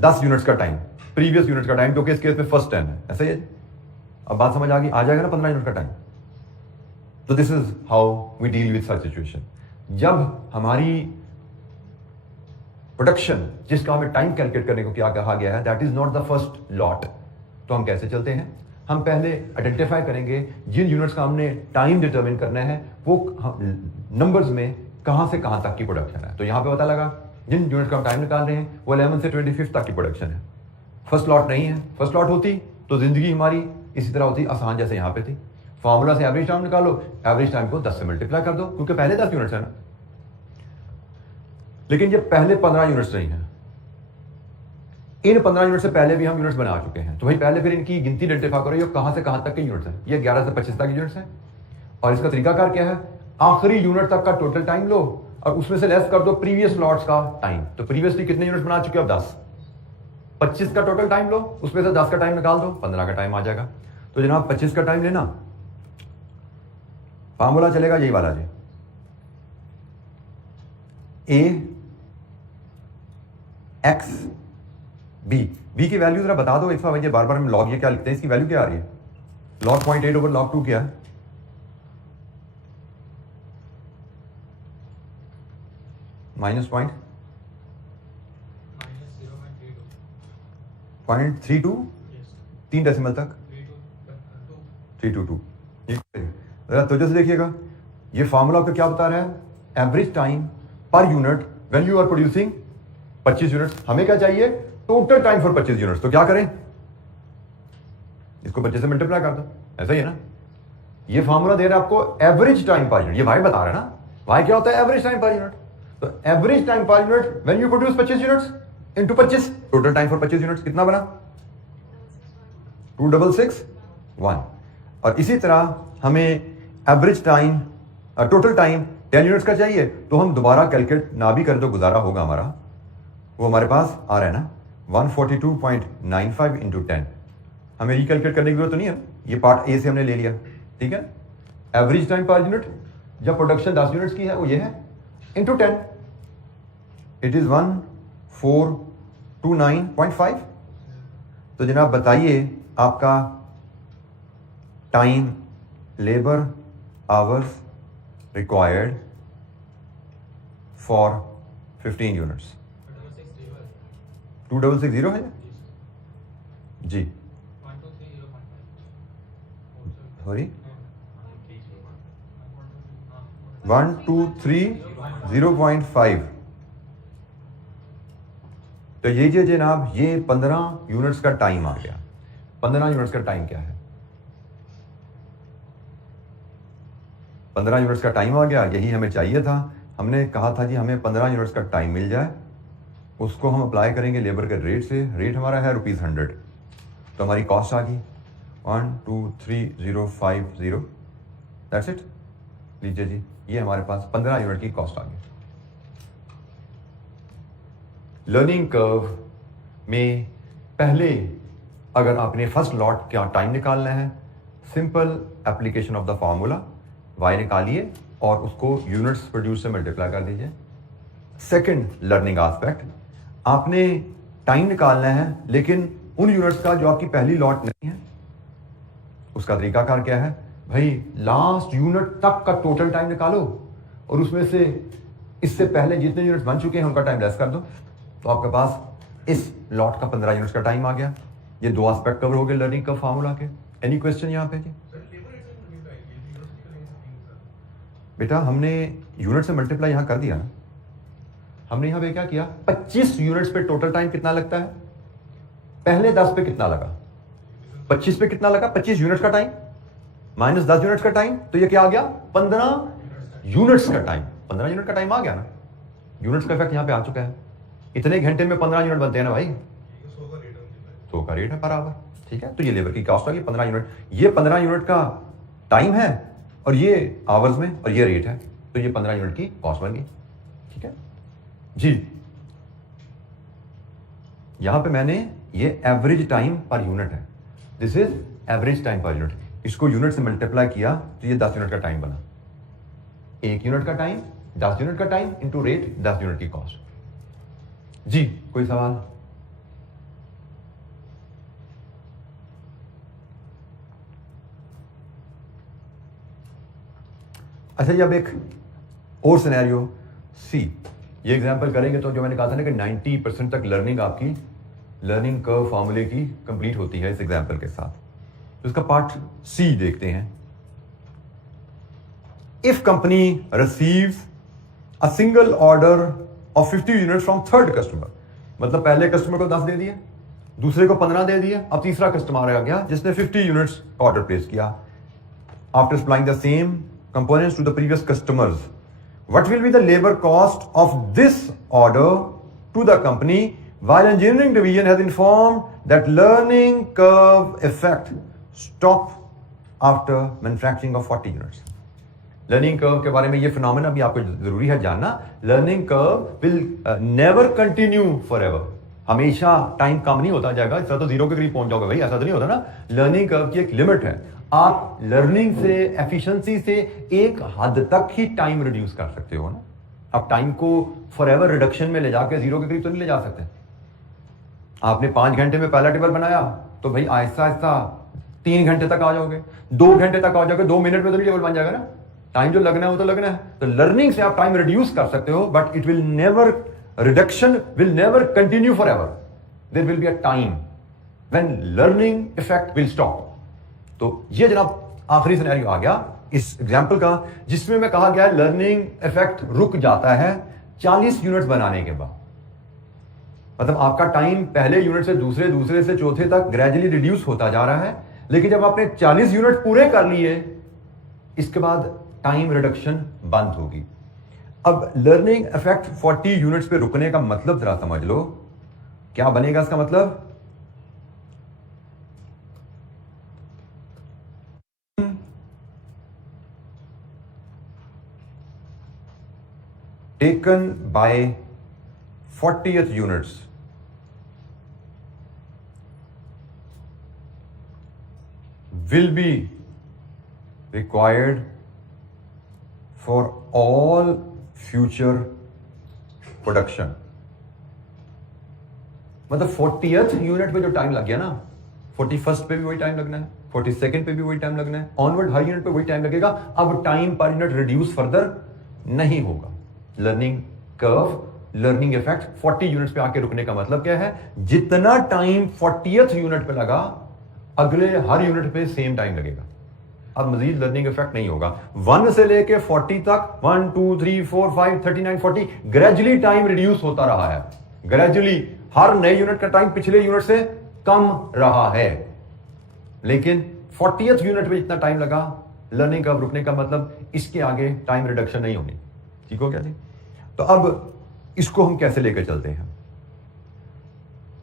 10 यूनिट्स का टाइम, प्रीवियस यूनिट्स का टाइम, जो कि इस केस में फर्स्ट 10 है, ऐसा ही है। अब बात समझ आ जाएगा ना 15 यूनिट का टाइम। तो this is how we deal with such situation. जब हमारी प्रोडक्शन, जिसका हमें टाइम कैलकुलेट करने को क्या कहा गया है, that is not the first lot, तो हम कैसे चलते हैं, हम पहले आइडेंटिफाई करेंगे जिन यूनिट्स का हमने टाइम डिटरमिन करना है वो नंबर्स में कहां से कहां तक की प्रोडक्शन है। तो यहां पे पता लगा जिन यूनिट्स का हम टाइम निकाल रहे हैं वो 11 से 25 तक की प्रोडक्शन है, फर्स्ट लॉट नहीं है। फर्स्ट लॉट होती तो जिंदगी हमारी इसी तरह होती, आसान जैसे यहां पे थी। फॉर्मूला से एवरेज टाइम निकालो, एवरेज टाइम को 10 से मल्टीप्लाई कर दो, क्योंकि पहले 10 यूनिट्स है ना। लेकिन ये पहले 15 यूनिट्स नहीं है, इन 15 यूनिट से पहले भी हम यूनिट्स बना चुके हैं। तो भाई पहले फिर इनकी गिनती आइडेंटिफाई करो, ये कहां से कहां तक के यूनिट्स हैं। ये 11 से 25 तक यूनिट्स हैं, और इसका तरीकाकार क्या है, आखिरी यूनिट तक का टोटल टाइम लो और उसमें से लेस कर दो प्रीवियस लॉट्स का टाइम। तो प्रीवियसली कितने यूनिट्स बना चुके हो, 10, 25 का टोटल टाइम लो, उसमें से 10 का टाइम निकाल दो, 15 का टाइम आ जाएगा। तो जनाब 25 का टाइम लेना, फार्मूला चलेगा यही वाला जी, ए एक्स बी की वैल्यू जरा बता दो एक बार, ये बार बार हम लॉग ये क्या लिखते हैं, इसकी वैल्यू क्या आ रही है, log 0.8 ओवर log 2 क्या है, माइनस 0.32, 3 डेसिमल तक 322। तो जैसे देखिएगा ये फॉर्मूला आपको क्या बता रहा है, average time per unit when you are producing 25 units. हमें क्या चाहिए, टोटल टाइम फॉर 25 यूनिट्स। तो क्या करें, इसको 25 से मल्टीप्लाई कर दो, ऐसा ही है ना। ये फॉर्मूला दे रहा है आपको एवरेज टाइम पर यूनिट, ये वाई बता रहा है ना, वाई क्या होता है, एवरेज टाइम पर यूनिट। तो average time per unit when you produce 25 units into 25, total time for 25 units कितना बना, 2661। और इसी तरह हमें average time total time 10 units का चाहिए, तो हम दोबारा कैलकुलेट ना भी करें तो गुजारा होगा हमारा, वो हमारे पास आ रहा है ना 142.95 इंटू 10। हमें रिकैलकुलेट करने की जरूरत तो नहीं है, ये पार्ट ए से हमने ले लिया, ठीक है। एवरेज टाइम पर यूनिट जब प्रोडक्शन 10 यूनिट्स की है वो ये है, इंटू 10, इट इज 1429.5। तो जनाब बताइए आपका time labour hours required for 15 units 2660 है जी, सॉरी 1230.5। तो ये जो जनाब ये 15 यूनिट्स का टाइम आ गया। 15 यूनिट्स का टाइम क्या है, 15 यूनिट्स का टाइम आ गया, यही हमें चाहिए था। हमने कहा था जी हमें 15 यूनिट्स का टाइम मिल जाए, उसको हम अप्लाई करेंगे लेबर के रेट से। रेट हमारा है ₹100, तो हमारी कॉस्ट आ गई 123050, दैट्स इट। लीजिए जी, ये हमारे पास 15 यूनिट की कॉस्ट आ गई। लर्निंग कर्व में पहले अगर आपने फर्स्ट लॉट का टाइम निकालना है, simple application of the formula y निकालिए और उसको यूनिट्स प्रोड्यूस से मल्टीप्लाई कर दीजिए। सेकंड लर्निंग एस्पेक्ट, आपने टाइम निकालना है लेकिन उन यूनिट्स का जो आपकी पहली लॉट नहीं है। उसका तरीकाकार क्या है भाई, लास्ट यूनिट तक का टोटल टाइम निकालो और उसमें से इससे पहले जितने यूनिट्स बन चुके हैं उनका टाइम लेस कर दो, तो आपके पास इस लॉट का 15 यूनिट्स का टाइम आ गया। ये दो एस्पेक्ट कवर हो गए लर्निंग कर्व फार्मूला के। एनी क्वेश्चन यहाँ पे जी? बेटा हमने यूनिट से मल्टीप्लाई यहां कर दिया ना, हमने यहां पे क्या किया, 25 यूनिट्स पे टोटल टाइम कितना लगता है, पहले 10 पे कितना लगा, 25 पे कितना लगा, 25 यूनिट्स का टाइम माइनस 10 यूनिट्स का टाइम, तो ये क्या आ गया 15 यूनिट्स का टाइम। 15 यूनिट का टाइम आ गया ना, यूनिट्स का इफेक्ट यहां पे आ चुका है। इतने घंटे में 15 यूनिट बनते हैं ना भाई, 100 का रेट है बराबर, ठीक है। तो ये लेबर की कॉस्ट आ गई 15 यूनिट, ये 15 यूनिट का टाइम है और ये आवर्स में और ये रेट है, तो ये 15 यूनिट की कॉस्ट बन गई, ठीक है जी। यहां पे मैंने ये एवरेज टाइम पर यूनिट है, this is average time per unit, इसको यूनिट से मल्टीप्लाई किया तो ये 10 यूनिट का टाइम बना। 1 यूनिट का टाइम 10 यूनिट का टाइम इंटू रेट 10 यूनिट की कॉस्ट। जी कोई सवाल? अच्छा जी, अब एक और सिनेरियो सी, ये एग्जांपल करेंगे तो जो मैंने कहा था ना कि 90% तक लर्निंग आपकी लर्निंग कर्व फार्मूले की कंप्लीट होती है इस एग्जांपल के साथ। तो इसका पार्ट सी देखते हैं। If company receives a single order of 50 unit from third customer, मतलब पहले कस्टमर को 10 दे दिए, दूसरे को 15 दे दिए, अब तीसरा कस्टमर आ गया जिसने 50 यूनिट्स ऑर्डर प्लेस किया। After supplying the same components to the previous customers, what will be the labor cost of this order to the company, while engineering division has informed that learning curve effect stop after manufacturing of 40 units? Learning curve के बारे में ये phenomena भी आपको जरूरी है जानना। Learning curve will never continue forever, हमेशा टाइम कम नहीं होता जाएगा, इस तरह तो जीरो के करीब पहुंच जाओगे भाई, ऐसा तो नहीं होता ना। लर्निंग कर्व की एक लिमिट है, आप लर्निंग से एफिशिएंसी से एक हद तक ही टाइम रिड्यूस कर सकते हो ना। आप टाइम को फॉरएवर रिडक्शन में ले जाकर जीरो के करीब तो नहीं ले जा सकते। आपने 5 घंटे में पहला टेबल बनाया तो भाई आहिस्ता आहिस्ता 3 घंटे तक आ जाओगे, 2 घंटे तक आ जाओगे, 2 मिनट में तो नहीं टेबल बन जाएगा ना। टाइम जो लगना है वो तो लगना है। तो लर्निंग से आप टाइम रिड्यूस कर सकते हो, but it will never, reduction will never continue forever. There will be a time when learning effect will stop. तो ये जनाब आखिरी सिनेरियो आ गया इस एग्जांपल का, जिसमें मैं कहा गया लर्निंग इफेक्ट रुक जाता है 40 यूनिट्स बनाने के बाद। मतलब आपका टाइम पहले यूनिट से दूसरे, दूसरे से चौथे तक ग्रेजुअली रिड्यूस होता जा रहा है, लेकिन जब आपने 40 यूनिट पूरे कर लिए इसके बाद टाइम रिडक्शन बंद होगी। अब लर्निंग इफेक्ट 40 यूनिट्स पे रुकने का मतलब जरा समझ लो, क्या बनेगा इसका मतलब? taken by 40th units will be required for all future production। मतलब 40th यूनिट पे जो टाइम लग गया ना, 41st पे भी वही टाइम लगना है, 42nd पे भी वही टाइम लगना है, ऑनवर्ड हर यूनिट पे वही टाइम लगेगा। अब time per unit reduce further नहीं होगा। Learning curve, learning effect 40 units पे आके रुकने का मतलब क्या है? जितना टाइम 40th यूनिट पे लगा अगले हर यूनिट पे सेम टाइम लगेगा। अब मजीद लर्निंग इफेक्ट नहीं होगा। 1 से लेके 40 तक 1 2 3 4 5 39 40 ग्रेजुअली टाइम रिड्यूस होता रहा है। ग्रेजुअली हर नए यूनिट का टाइम पिछले यूनिट से कम रहा है, लेकिन 40th यूनिट पे जितना टाइम लगा लर्निंग कर्व रुकने का मतलब इसके आगे टाइम रिडक्शन नहीं होनी। ठीक हो क्या जी? तो अब इसको हम कैसे लेकर चलते हैं?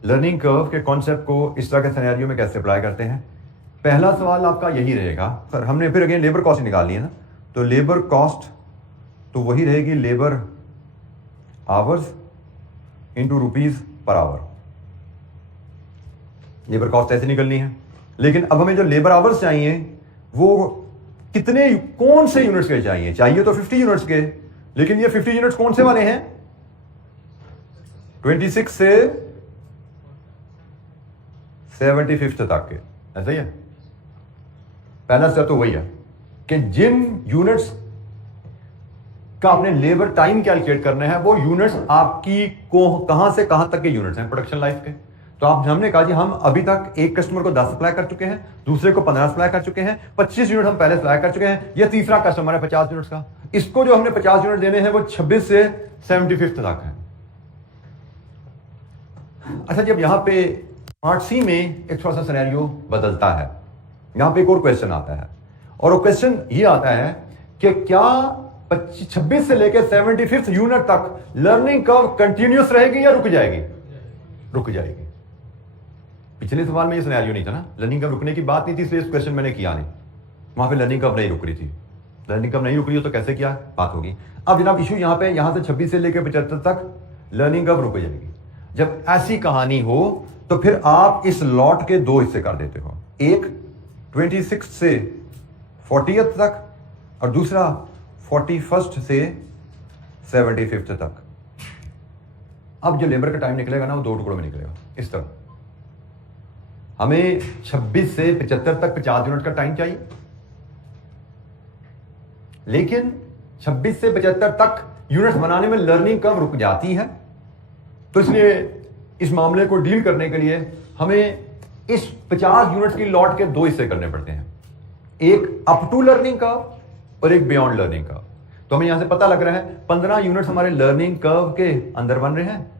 लर्निंग कर्व के कॉन्सेप्ट को इस तरह के सिनेरियो में कैसे अप्लाई करते हैं? पहला सवाल आपका यही रहेगा, सर हमने फिर अगेन लेबर कॉस्ट निकाल ली है ना, तो लेबर कॉस्ट तो वही रहेगी labour hours into rupees per hour. Labour cost ऐसे निकलनी है। लेकिन अब हमें जो लेबर आवर्स चाहिए वो कितने, कौन से यूनिट्स के चाहिए तो 50 यूनिट्स के, लेकिन ये 50 यूनिट्स कौन से वाले हैं? 26 से 75 तक के, ऐसा ही है। पहला स्टेप तो वही है कि जिन यूनिट्स का आपने लेबर टाइम कैलकुलेट करना है वो यूनिट्स आपकी को कहां से कहां तक के यूनिट्स हैं प्रोडक्शन लाइफ के। तो हमने कहा जी हम अभी तक एक कस्टमर को 10 सप्लाई कर चुके हैं, दूसरे को 15 सप्लाई कर चुके हैं, 25 यूनिट हम पहले सप्लाई कर चुके हैं, ये तीसरा कस्टमर है 50 यूनिट्स का। इसको जो हमने 50 यूनिट देने हैं वो 26 से 75 तक है। अच्छा, जब यहां पे पार्ट सी में एक थोड़ा सा सिनेरियो बदलता है, यहां पे एक और क्वेश्चन आता है, और वो क्वेश्चन ये आता है कि क्या 26 से लेकर 75 यूनिट तक लर्निंग कर्व कंटिन्यूअस रहेगी या रुक जाएगी? रुक जाएगी। पिछले सवाल में ये सिनेरियो नहीं था ना, लर्निंग कर्व रुकने की बात नहीं थी, इसलिए इस क्वेश्चन मैंने किया नहीं। वहां पे लर्निंग कर्व नहीं रुक रही थी। लर्निंग कर्व नहीं रुक रही हो तो कैसे क्या बात होगी? अब जनाब इशू यहां पे, यहां से 26 से लेकर 75 तक लर्निंग कर्व रुक जाएगी। जब ऐसी कहानी हो तो फिर आप इस लॉट के दो हिस्से कर देते हो, एक 26 से 40th तक और दूसरा 41st से 75th तक। अब जो लेबर का टाइम निकलेगा ना वो दो टुकड़ों में निकलेगा इस तरह। हमें 26 से 75 तक 50 यूनिट का टाइम चाहिए, लेकिन 26 से 75 तक यूनिट्स बनाने में लर्निंग कर्व रुक जाती है। तो इसलिए इस मामले को डील करने के लिए हमें इस 50 यूनिट्स की लॉट के दो हिस्से करने पड़ते हैं, एक अप टू लर्निंग कर्व और एक बियॉन्ड लर्निंग कर्व। तो हमें यहां से पता लग रहा है 15 यूनिट्स हमारे लर्निंग कर्व के अंदर बन रहे हैं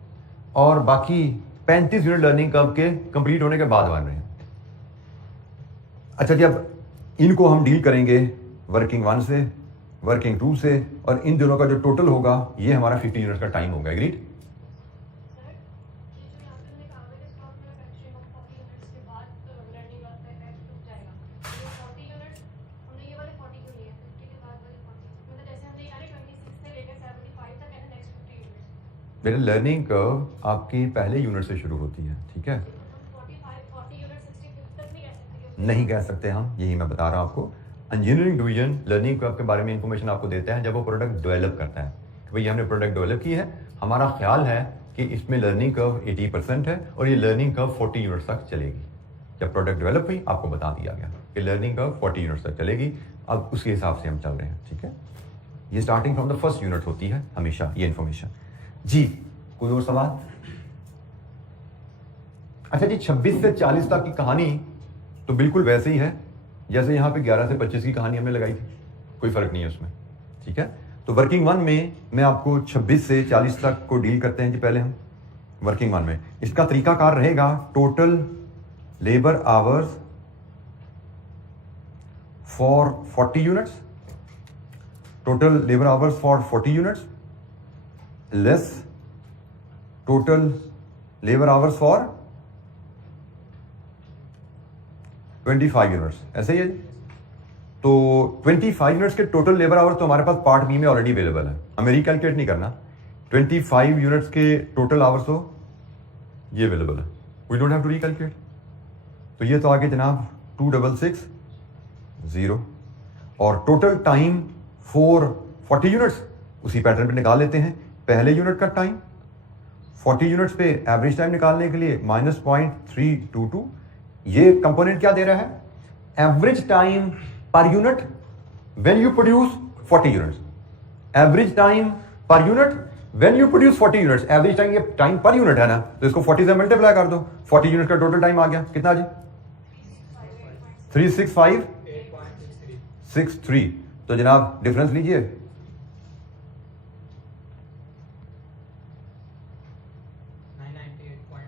और बाकी 35 यूनिट लर्निंग कर्व के कंप्लीट होने के बाद बन रहे हैं। अच्छा जी, अब इनको हम डील करेंगे वर्किंग 1 से, वर्किंग 2 से, और इन दोनों का जो टोटल होगा ये हमारा 50 यूनिट्स का टाइम होगा। एग्रीड? मेरा लर्निंग कर्व आपकी पहले यूनिट से शुरू होती है, ठीक है? नहीं कह सकते हम, यही मैं बता रहा हूं आपको। इंजीनियरिंग डिवीजन लर्निंग कर्व के बारे में इंफॉर्मेशन आपको देता है जब वो प्रोडक्ट डेवलप करता है कि भाई हमने प्रोडक्ट डेवलप की है, हमारा ख्याल है कि इसमें लर्निंग कर्व 80% है और ये लर्निंग कर्व 40 यूनिट्स तक चलेगी। जब प्रोडक्ट डेवलप हुई आपको बता दिया गया कि लर्निंग कर्व 40 यूनिट्स तक चलेगी। अब उसके हिसाब से हम चल रहे हैं, ठीक है? ये starting from the first unit होती है हमेशा ये इंफॉर्मेशन। जी, कोई और सवाल? अच्छा जी, 26 से 40 तक की कहानी तो बिल्कुल वैसे ही है जैसे यहां पे 11 से 25 की कहानी हमने लगाई थी, कोई फर्क नहीं है उसमें, ठीक है? तो वर्किंग 1 में मैं आपको 26 से 40 तक को डील करते हैं जी। पहले हम वर्किंग 1 में इसका तरीकाकार रहेगा total labour hours for 40 units, total labour hours for 40 units less total labour hours for 25 units, ऐसे ही है। तो 25 यूनिट्स के टोटल लेबर आवर्स तो हमारे पास पार्ट बी में ऑलरेडी अवेलेबल है, हमें रिकैलकुलेट नहीं करना। 25 यूनिट्स के टोटल आवर्स तो ये अवेलेबल है, we don't have to recalculate. तो ये तो आगे जनाब 2660 और टोटल टाइम फॉर 40 यूनिट्स उसी पैटर्न पे निकाल लेते हैं। पहले यूनिट का टाइम 40 यूनिट्स पे एवरेज टाइम निकालने के लिए -0.322। ये कंपोनेंट क्या दे रहा है? Average time per unit when you produce 40 units. Average time per unit when you produce 40 units. Average time, ये टाइम पर यूनिट है ना, तो इसको 40 से मल्टीप्लाई कर दो। 40 यूनिट का टोटल टाइम आ गया कितना जी? 365.63। तो जनाब डिफरेंस लीजिए,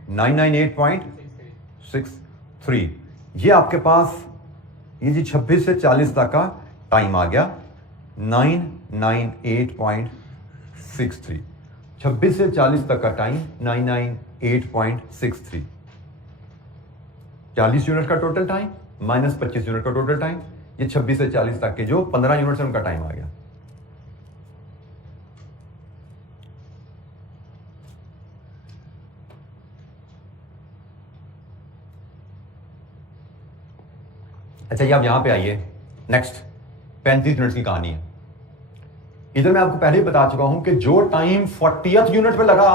998.63। ये आपके पास ये जी 26 से 40 तक का टाइम आ गया 998.63। 26 से 40 तक का टाइम 998.63। 40 यूनिट का टोटल टाइम माइनस 25 यूनिट का टोटल टाइम, ये 26 से 40 तक के जो 15 यूनिट से उनका टाइम आ गया। अच्छा ये आप यहां पे आइए, नेक्स्ट 35 मिनट की कहानी है। इधर मैं आपको पहले ही बता चुका हूं कि जो टाइम 40th यूनिट पे लगा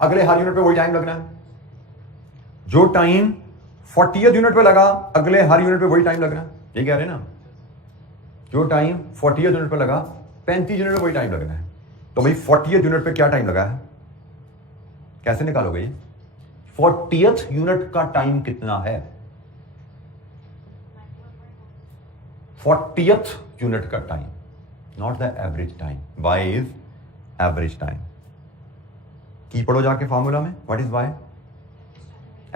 अगले हर यूनिट पे वही टाइम लगना है। जो टाइम 40th यूनिट पे लगा अगले हर यूनिट पे वही टाइम लगना है, ये कह रहे हैं ना। जो टाइम 40th यूनिट पे लगा 35 यूनिट पे वही टाइम लगना है। तो भाई 40th यूनिट पे क्या टाइम लगा है, कैसे निकालोगे ये? 40th यूनिट का टाइम कितना है? 40th यूनिट का time, not the average time. Y is average time. की पढ़ो जाके फॉर्मूला में, what is Y?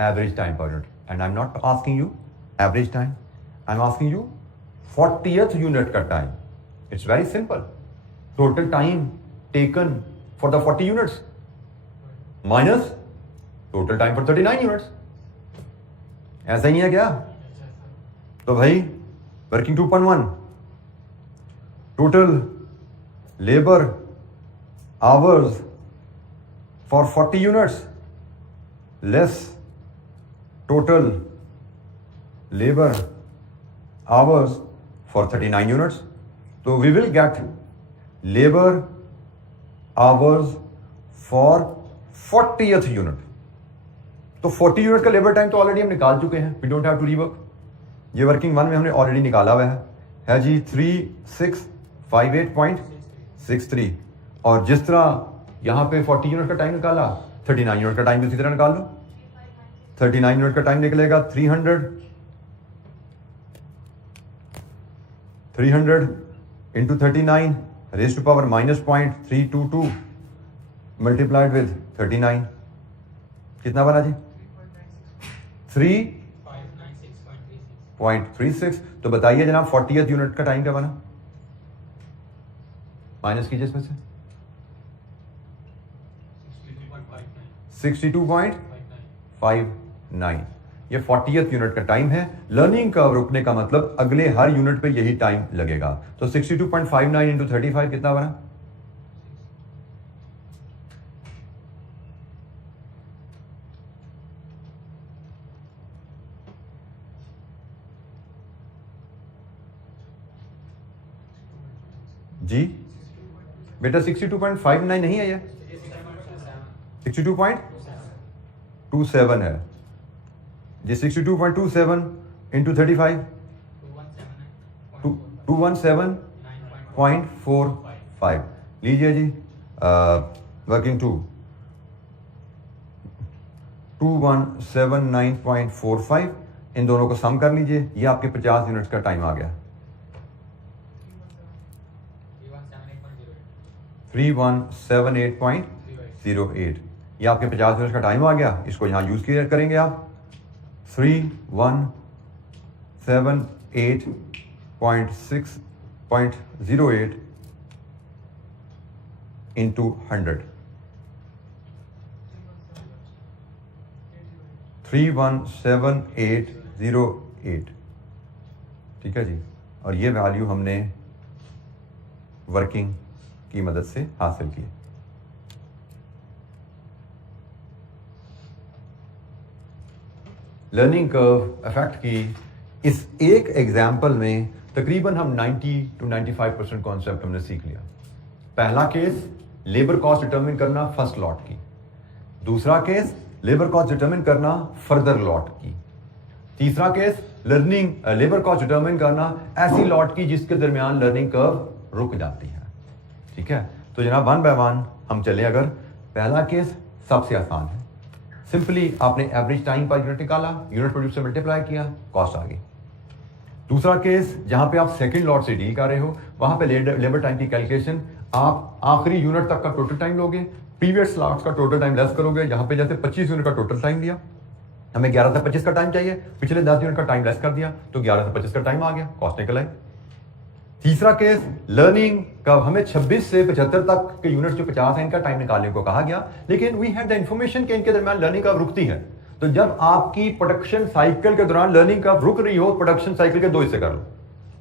Average time per unit. And I am not asking you average time, I am asking you 40th unit का time. It's very simple. Total time taken for the 40 units minus total time for 39 units. ऐसा ही है क्या? तो भाई working 2.1 total labour hours for 40 units less total labour hours for 39 units. तो we will get labour hours for 40th unit. तो 40 unit का labour time तो ऑलरेडी हम निकाल चुके हैं, we don't have to rework. ये वर्किंग 1 में हमने ऑलरेडी निकाला हुआ है जी 3658.63। और जिस तरह यहां पे 40 यूनिट का टाइम निकाला, 39 यूनिट का टाइम भी उसी तरह निकाल लो। 39 यूनिट का टाइम निकलेगा 300 into 39 raised to power -0.322 multiplied with 39। कितना बना जी? 3.36। तो बताइए जनाब 40th यूनिट का टाइम क्या बना? माइनस कीजिए इसमें से 62.59। ये 40th यूनिट का टाइम है। लर्निंग कर्व रुकने का मतलब अगले हर यूनिट पे यही टाइम लगेगा। तो 62.59 इंटू 35 कितना बना? जी बेटा 62.59 नहीं है, ये 62.27 है जी। 62.27 इंटू 35 217.45 लीजिए जी। वर्किंग 2179.45 इन दोनों को सम कर लीजिए, ये आपके 50 यूनिट का टाइम आ गया। 3178.08 ये आपके 50 यूनिट का टाइम आ गया। इसको यहां यूज करेंगे आप 3178.6.08 इंटू 100 317,808। ठीक है जी। और ये वैल्यू हमने वर्किंग की मदद से हासिल की। लर्निंग कर्व इफेक्ट की इस एक एग्जाम्पल में तकरीबन हम 90 to 95% कॉन्सेप्ट हमने सीख लिया। पहला केस लेबर कॉस्ट डिटरमिन करना फर्स्ट लॉट की, दूसरा केस लेबर कॉस्ट डिटरमिन करना फर्दर लॉट की, तीसरा केस लेबर कॉस्ट डिटरमिन करना ऐसी लॉट की जिसके दरमियान लर्निंग कर्व रुक जाती है। ठीक है, तो जनाब 1 by 1 हम चले। अगर पहला केस सबसे आसान है, सिंपली आपने एवरेज टाइम पर यूनिट निकाला, यूनिट प्रोड्यूस से मल्टीप्लाई किया, कॉस्ट आ गई। दूसरा केस जहां पे आप सेकंड लॉट से डील कर रहे हो, वहां पे लेबर टाइम की कैलकुलेशन आप आखिरी यूनिट तक का टोटल टाइम लोगे, प्रीवियस लॉट्स का टोटल टाइम लेस करोगे। यहां पे जैसे 25 यूनिट का टोटल टाइम दिया, हमें 11 से 25 का टाइम चाहिए, पिछले 10 यूनिट का टाइम लेस कर दिया तो 11 से 25 का टाइम आ गया, कॉस्ट निकल आई। तीसरा केस लर्निंग का हमें 26 से 75 तक के यूनिट्स जो 50 है इनका टाइम निकालने को कहा गया, लेकिन वी हैड द इंफॉर्मेशन कि इनके दरमियान लर्निंग कर्व रुकती है। तो जब आपकी प्रोडक्शन साइकिल के दौरान लर्निंग कर्व रुक रही हो, प्रोडक्शन साइकिल के 2 हिस्से कर लो।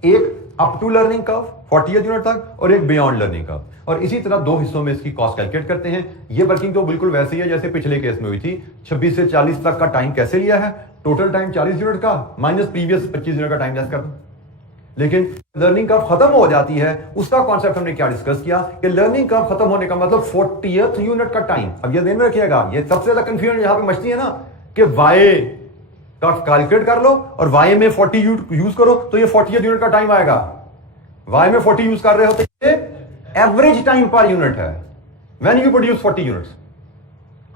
एक up to learning curve 40th unit तक और एक बियॉन्ड लर्निंग कर्व, और इसी तरह दो हिस्सों में इसकी कॉस्ट कैलकुलेट करते हैं। ये वर्किंग तो बिल्कुल वैसी है जैसे पिछले केस में हुई थी। 26 से 40 तक का टाइम कैसे लिया है, टोटल टाइम 40 यूनिट का माइनस प्रीवियस 25 यूनिट का टाइम लेस कर दो। लेकिन लर्निंग कर्व खत्म हो जाती है, उसका कॉन्सेप्ट हमने क्या डिस्कस किया कि लर्निंग कर्व खत्म होने का मतलब 40th यूनिट का टाइम। अब ये ध्यान में रखिएगा, ये सबसे ज्यादा कंफ्यूजन यहां पे मचती है ना कि वाई का कैलकुलेट कर लो और वाई में 40 यूज करो तो ये 40th यूनिट का टाइम आएगा। वाई में 40 यूज कर रहे हो तो ये एवरेज टाइम पर यूनिट है। व्हेन यू प्रोड्यूस 40 यूनिट्स,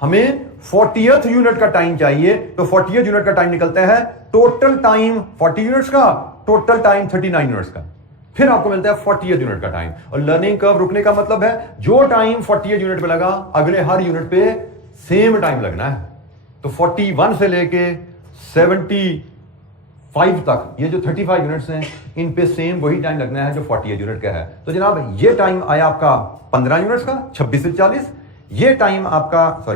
हमें 40th यूनिट का टाइम चाहिए, तो 40th यूनिट का टाइम निकलता है टोटल टाइम 40 यूनिट्स का, टोटल टाइम 39 यूनिट्स का, फिर आपको मिलता है 40th यूनिट का टाइम। और लर्निंग कर्व रुकने का मतलब है जो टाइम 40th यूनिट पे लगा अगले हर यूनिट पे सेम टाइम लगना है। तो 41 से लेके 75 तक ये जो 35 यूनिट्स हैं इन पे सेम वही टाइम लगना है जो 40th यूनिट का है। तो जनाब ये टाइम आया आपका 15 यूनिट्स का 26 से 40, ये टाइम आपका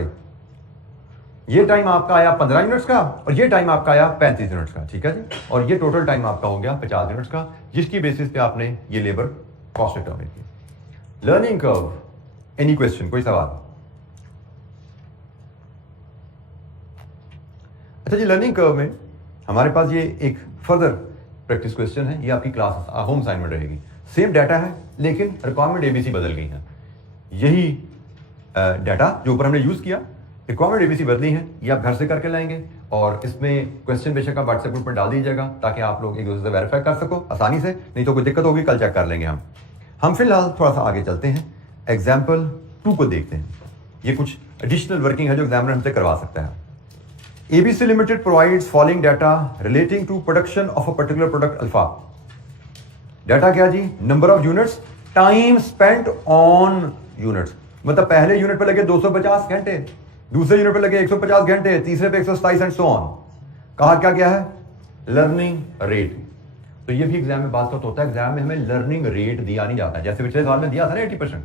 ये टाइम आपका आया 15 यूनिट्स का और ये टाइम आपका आया 35 यूनिट्स का, ठीक है जी। और ये टोटल टाइम आपका हो गया 50 यूनिट्स का, जिसकी बेसिस पे आपने ये लेबर कॉस्ट डिटरमाइन की। लर्निंग कर्व, एनी क्वेश्चन, कोई सवाल? अच्छा जी, लर्निंग कर्व में हमारे पास ये एक फर्दर प्रैक्टिस क्वेश्चन है, ये आपकी क्लास होम असाइनमेंट रहेगी। सेम डाटा है लेकिन रिक्वायरमेंट एबीसी बदल गई है। यही डाटा जो ऊपर हमने यूज किया, रिक्वायरमेंट एबीसी बदली है, ये आप घर से करके लाएंगे और इसमें क्वेश्चन बेशक आप व्हाट्सएप ग्रुप में डाल दीजिएगा ताकि आप लोग एक दूसरे से वेरीफाई कर सको आसानी से, नहीं तो कोई दिक्कत होगी कल चेक कर लेंगे हम फिलहाल थोड़ा सा आगे चलते हैं, एग्जाम्पल 2 को देखते हैं। ये कुछ एडिशनल वर्किंग है जो एग्जामिनर हमसे करवा सकता है। ABC Limited provides following data relating to production of a particular product alpha. Data क्या जी? Number of units, time spent on units, मतलब पहले यूनिट पे लगे 250 घंटे, दूसरे यूनिट पे लगे 150 घंटे, तीसरे पे 127 एंड सो ऑन। कहा क्या क्या है? Learning rate. तो ये भी एग्जाम में बात होता है, एग्जाम में हमें लर्निंग रेट दिया नहीं जाता है, जैसे पिछले साल में दिया था ना 80%।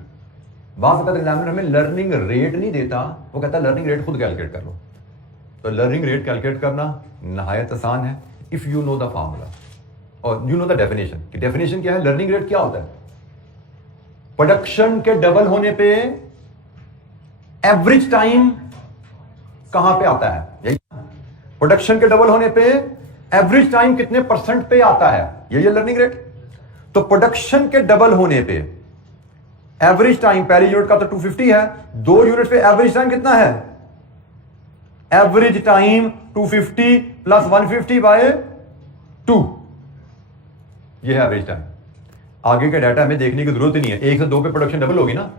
बात होता एग्जामिनर हमें लर्निंग रेट नहीं देता, वो कहता है लर्निंग रेट खुद कैलकुलेट कर लो। तो लर्निंग रेट कैलकुलेट करना नहायत आसान है if you know the formula और यू नो द डेफिनेशन। कि डेफिनेशन क्या है? लर्निंग रेट क्या होता है? प्रोडक्शन के डबल होने पे एवरेज टाइम कहां पे आता है? यही प्रोडक्शन के डबल होने पे एवरेज टाइम कितने परसेंट पे आता है, यही है लर्निंग रेट। तो प्रोडक्शन के डबल होने पे एवरेज टाइम, पहली यूनिट का तो 250 है, 2 यूनिट पे एवरेज टाइम कितना है? एवरेज टाइम 250 प्लस 150 बाय 2, ये है एवरेज टाइम। आगे का डाटा हमें देखने की जरूरत ही नहीं है, 1 से 2 पे प्रोडक्शन डबल होगी ना,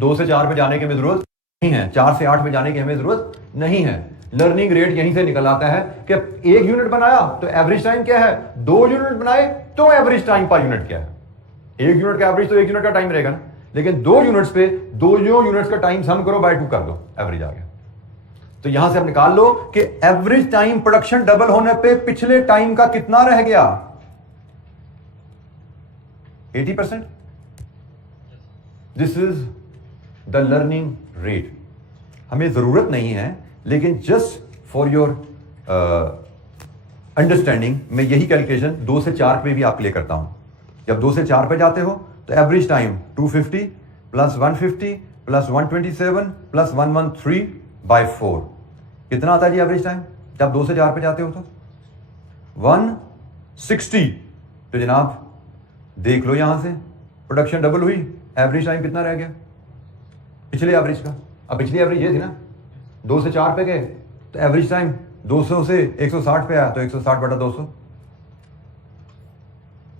2 से 4 पे जाने की हमें जरूरत नहीं है, 4 से 8 पे जाने की हमें जरूरत नहीं है। लर्निंग रेट यहीं से निकल आता है कि 1 यूनिट बनाया तो एवरेज टाइम क्या है, 2 यूनिट बनाए तो एवरेज टाइम पर यूनिट क्या है। 1 यूनिट का एवरेज तो 1 यूनिट का टाइम रहेगा ना, लेकिन 2 यूनिट्स पे 2 यूनिट्स का टाइम सम करो बाय 2 कर दो, एवरेज आ गया। तो यहां से आप निकाल लो कि एवरेज टाइम प्रोडक्शन डबल होने पे पिछले टाइम का कितना रह गया? 80%। This is the learning rate. हमें जरूरत नहीं है, लेकिन जस्ट फॉर योर अंडरस्टैंडिंग मैं यही कैलकुलेशन 2 से 4 पे भी आपके लिए करता हूं। जब 2 से 4 पे जाते हो तो average time 250 plus 150 plus 127 plus 113 by 4 कितना आता है जी एवरेज टाइम? जब 2 से 4 पे जाते हो तो 160। तो जनाब देख लो यहां से प्रोडक्शन डबल हुई, एवरेज टाइम कितना रह गया पिछले एवरेज का? अब पिछली एवरेज ये थी ना, 2 से 4 पे गए तो एवरेज टाइम 200 से 160 पे आया, तो 160 बटा 200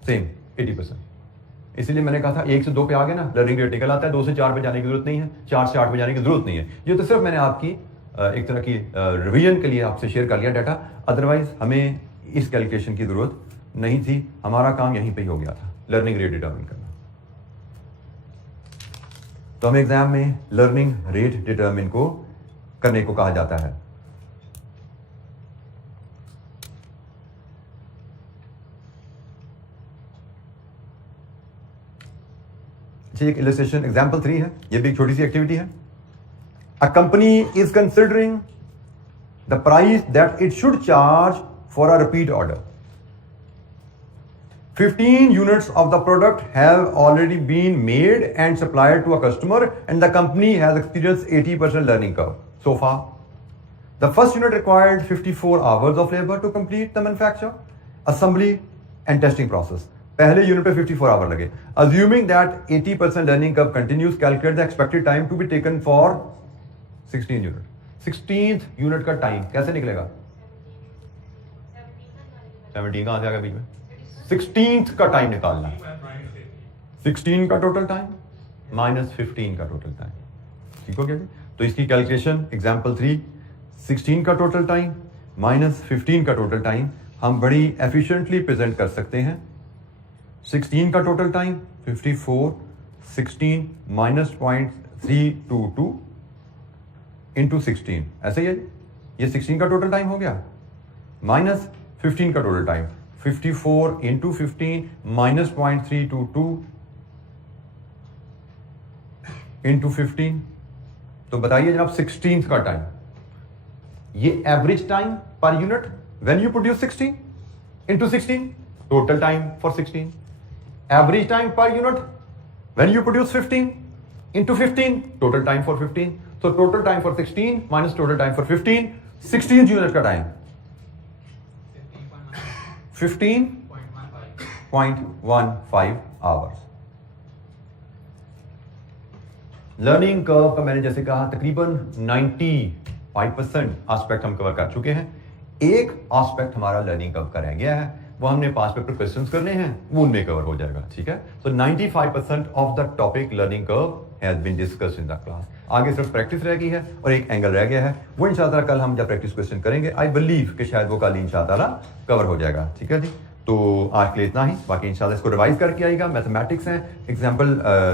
सेम 80%। इसीलिए मैंने कहा था 1 से 2 पे आ गए ना, लर्निंग रेट निकल आता है। 2 से 4 पे जाने की जरूरत नहीं है, 4 से 8 पे जाने की जरूरत नहीं है। ये तो सिर्फ मैंने आपकी एक तरह की रिवीजन के लिए आपसे शेयर कर लिया डाटा, अदरवाइज हमें इस कैलकुलेशन की जरूरत नहीं थी। हमारा काम यहीं पे ही हो गया था, लर्निंग रेट डिटरमिन करना। तो हमें एग्जाम में लर्निंग रेट डिटरमिन को करने को कहा जाता है। एक इलस्ट्रेशन एग्जांपल 3 है, ये भी एक छोटी सी एक्टिविटी है। A company is considering the price that it should charge for a repeat order. 15 units of the product have already been made and supplied to a customer and the company has experienced 80% learning curve so far. The first unit required 54 hours of labor to complete the manufacture, assembly and testing process. पहले unit पे 54 our लगे. Assuming that 80% learning curve continues, calculate the expected time to be taken for 16 unit. 16th unit का time कैसे निकलेगा? 17 कहां से आ गया बीच में? 16th का टाइम निकालना है. 16 का टोटल टाइम माइनस 15 का टोटल टाइम. ठीक हो गया जी? तो इसकी कैलकुलेशन एग्जांपल 3, 16 का टोटल टाइम माइनस 15 का टोटल टाइम हम बड़ी एफिशिएंटली प्रेजेंट कर सकते हैं. 16 का टोटल टाइम 54, 16 माइनस 0.322 इंटू 16, ऐसे ही है. ये 16 का टोटल टाइम हो गया माइनस 15 का total time 54 into 15 minus 0.322 into 15. तो बताइए जनाब 16th का टाइम, ये average time per unit when you produce 60 into 16 total time for 16. Average time per unit when you produce 15 into 15 total time for 15. तो total time for 16 minus total time for 15, 16th unit का time 15.15 hours. Learning curve का मैंने जैसे कहा तकरीबन 95% aspect हम cover कर चुके हैं. एक एस्पेक्ट हमारा लर्निंग कर्व का रह गया है, वो हमने 5 पेपर क्वेश्चंस करने हैं, वो उनमें कवर हो जाएगा. ठीक है. So 95% of the topic learning curve has been discussed in the class. आगे सिर्फ प्रैक्टिस रह गई है और एक एंगल रह गया है, वो इंशाल्लाह कल हम जब प्रैक्टिस क्वेश्चन करेंगे आई बिलीव कि शायद वो कल इंशाल्लाह कवर हो जाएगा. ठीक है जी. तो आज के लिए इतना ही. बाकी इंशाल्लाह इसको रिवाइज करके आइएगा. मैथमेटिक्स है एग्जाम्पल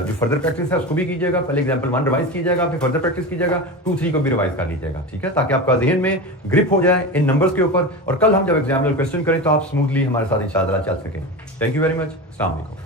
जो फर्दर प्रैक्टिस है उसको भी कीजिएगा. पहले एग्जाम्पल 1 रिवाइज कीजिएगा, फिर फर्दर प्रैक्टिस कीजिएगा. 2, 3 को भी रिवाइज कर लीजिएगा. ठीक है, ताकि आपका जहन में ग्रिप हो जाए इन नंबर्स के ऊपर और कल हम जब एग्जामिनर क्वेश्चन करें तो आप स्मूथली हमारे साथ इंशाल्लाह चल सकें. Thank you very much. अस्सलाम वालेकुम.